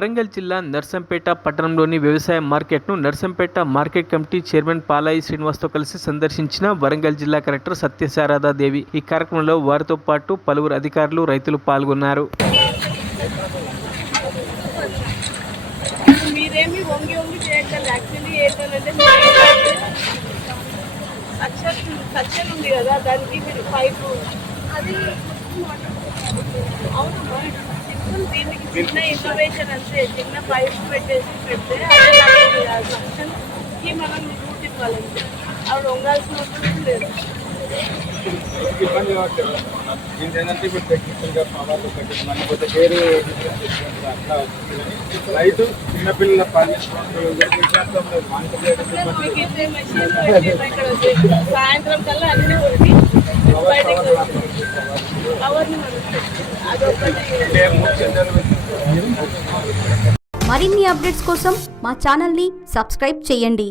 వరంగల్ జిల్లా నర్సంపేట పట్టణంలోని వ్యవసాయ మార్కెట్ను నర్సంపేట మార్కెట్ కమిటీ చైర్మన్ పాలాయి శ్రీనివాస్తో కలిసి సందర్శించిన వరంగల్ జిల్లా కలెక్టర్ సత్యశారదాదేవి. ఈ కార్యక్రమంలో వారితో పాటు పలువురు అధికారులు, రైతులు పాల్గొన్నారు. దీనికి చిన్న ఇన్నోవేషన్ అంటే చిన్న పైప్ పెడితే అదే మనం రూట్ ఇవ్వాలంటే అవి వంగాల్సిన అవసరం లేదు. ఇబ్బంది కావట్లేదు ఏంటంటే ఇప్పుడు టెక్నికల్గా పవర్లు పెట్టింది వేరే రైతు చిన్నపిల్లల సాయంత్రం కల్లా అన్ని కొట్టి మరిన్ని అప్డేట్స్ కోసం మా ఛానల్ని సబ్స్క్రైబ్ చేయండి.